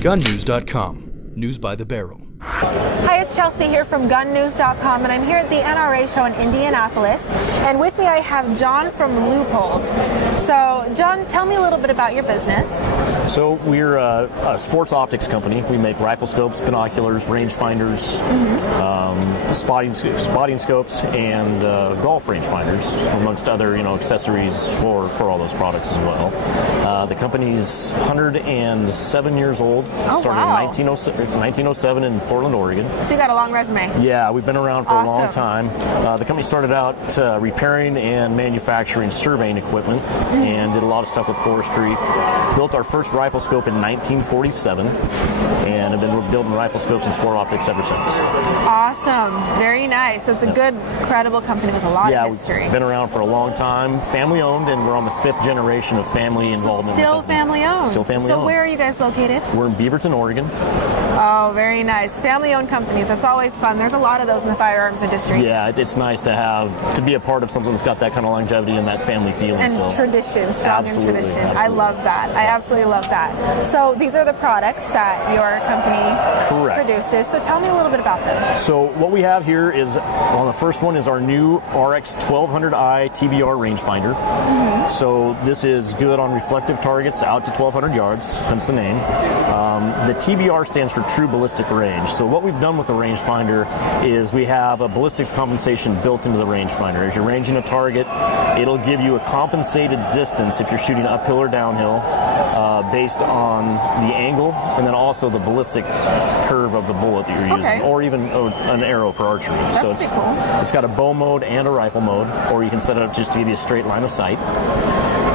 GunNews.com. News by the barrel. Hi, it's Chelsea here from GunNews.com, and I'm here at the NRA show in Indianapolis. And with me I have John from Leupold. So, John, tell me a little bit about your business. So we're a sports optics company. We make rifle scopes, binoculars, rangefinders, spotting scopes, and golf rangefinders, amongst other accessories for all those products as well. The company's 107 years old. Started in 1907 in Portland, Oregon. So you got a long resume. Yeah, we've been around for a long time. The company started out repairing and manufacturing surveying equipment and did a lot of stuff with forestry. Built our first rifle scope in 1947 and have been building rifle scopes and sport optics ever since. Awesome. Very nice. So it's a good, credible company with a lot of history. We've been around for a long time. Family owned, and we're on the 5th generation of family involvement. Still family owned. Still family owned. So where are you guys located? We're in Beaverton, Oregon. Oh, very nice. Family-owned companies. That's always fun. There's a lot of those in the firearms industry. Yeah, it's nice to be a part of something that's got that kind of longevity and that family feeling and still. Tradition, strong in tradition. Absolutely. I love that. I absolutely love that. So these are the products that your company produces. So tell me a little bit about them. So what we have here is, the first one is our new RX 1200i TBR rangefinder. So this is good on reflective targets out to 1,200 yards, hence the name. The TBR stands for True Ballistic Range. So what we've done with the rangefinder is we have a ballistics compensation built into the rangefinder. As you're ranging a target, it'll give you a compensated distance if you're shooting uphill or downhill based on the angle and then also the ballistic curve of the bullet that you're using, or even an arrow for archery. That's pretty cool. It's got a bow mode and a rifle mode, or you can set it up just to give you a straight line of sight.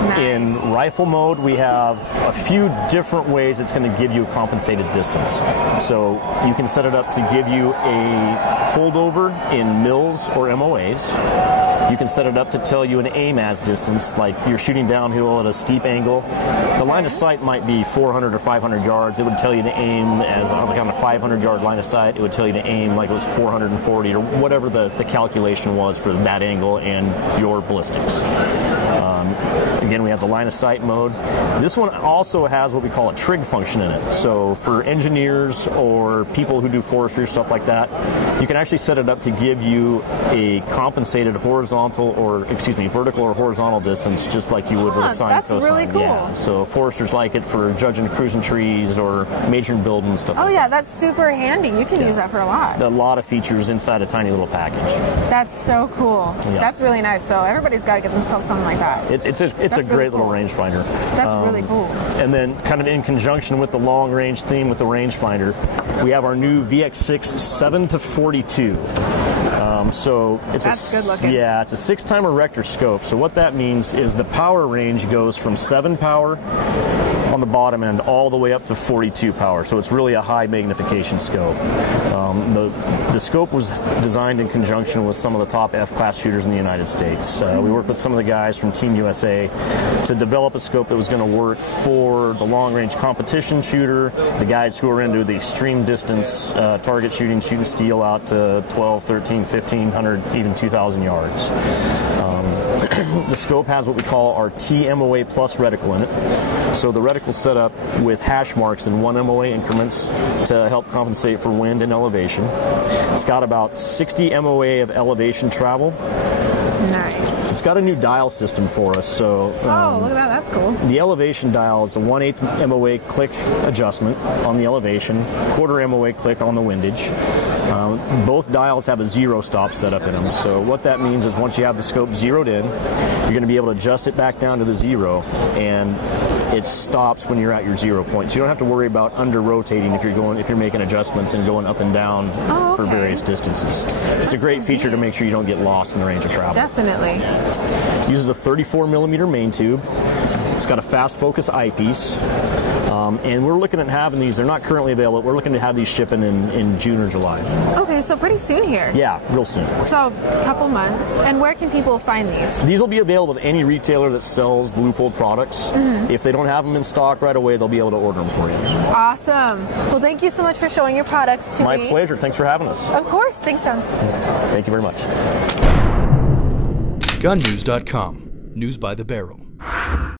Nice. In rifle mode, we have a few different ways it's going to give you a compensated distance. So you can set it up to give you a holdover in mils or MOAs. You can set it up to tell you an aim as distance, like you're shooting downhill at a steep angle. The line of sight might be 400 or 500 yards. It would tell you to aim as like on a 500-yard line of sight. It would tell you to aim like it was 440 or whatever the calculation was for that angle and your ballistics. Again, we have the line of sight mode. This one also has what we call a trig function in it. So for engineers or people who do forestry or stuff like that, you can actually set it up to give you a compensated vertical or horizontal distance, just like you would with a sine that's cosine. Really cool. Yeah. So foresters like it for judging cruising trees or majoring building and stuff like that. Oh yeah, that's super handy. You can use that for a lot. A lot of features inside a tiny little package. That's so cool. Yeah. That's really nice. So everybody's got to get themselves something like that. It's a great little rangefinder. That's really cool. And then kind of in conjunction with the long range theme with the rangefinder, we have our new VX6 7 to 42. So that's good looking. Yeah, it's a 6-time erector scope. So what that means is the power range goes from 7 power on the bottom end all the way up to 42 power. So it's really a high magnification scope. The scope was designed in conjunction with some of the top F-class shooters in the United States. We worked with some of the guys from Team USA to develop a scope that was going to work for the long-range competition shooter, the guys who are into the extreme distance target shooting steel out to 12, 13, 1,500, even 2,000 yards. The scope has what we call our TMOA plus reticle in it. So the reticle's set up with hash marks in 1 MOA increments to help compensate for wind and elevation. It's got about 60 MOA of elevation travel. Nice. It's got a new dial system for us. So look at that. That's cool. The elevation dial is a 1/8 MOA click adjustment on the elevation, 1/4 MOA click on the windage. Both dials have a 0 stop set up in them. So what that means is once you have the scope zeroed in, you're going to be able to adjust it back down to the 0, and it stops when you're at your 0 point. So you don't have to worry about under rotating if you're making adjustments and going up and down for various distances. It's a great feature to make sure you don't get lost in the range of travel. Definitely. It uses a 34mm main tube. It's got a fast focus eyepiece. And we're looking at having these. They're not currently available. We're looking to have these shipping in June or July. Okay, so pretty soon here. Yeah, real soon. So a couple months. And where can people find these? These will be available to any retailer that sells Leupold products. If they don't have them in stock right away, they'll be able to order them for you. Awesome. Well, thank you so much for showing your products to me. My pleasure. Thanks for having us. Of course. Thanks, John. Thank you very much. GunNews.com. News by the barrel.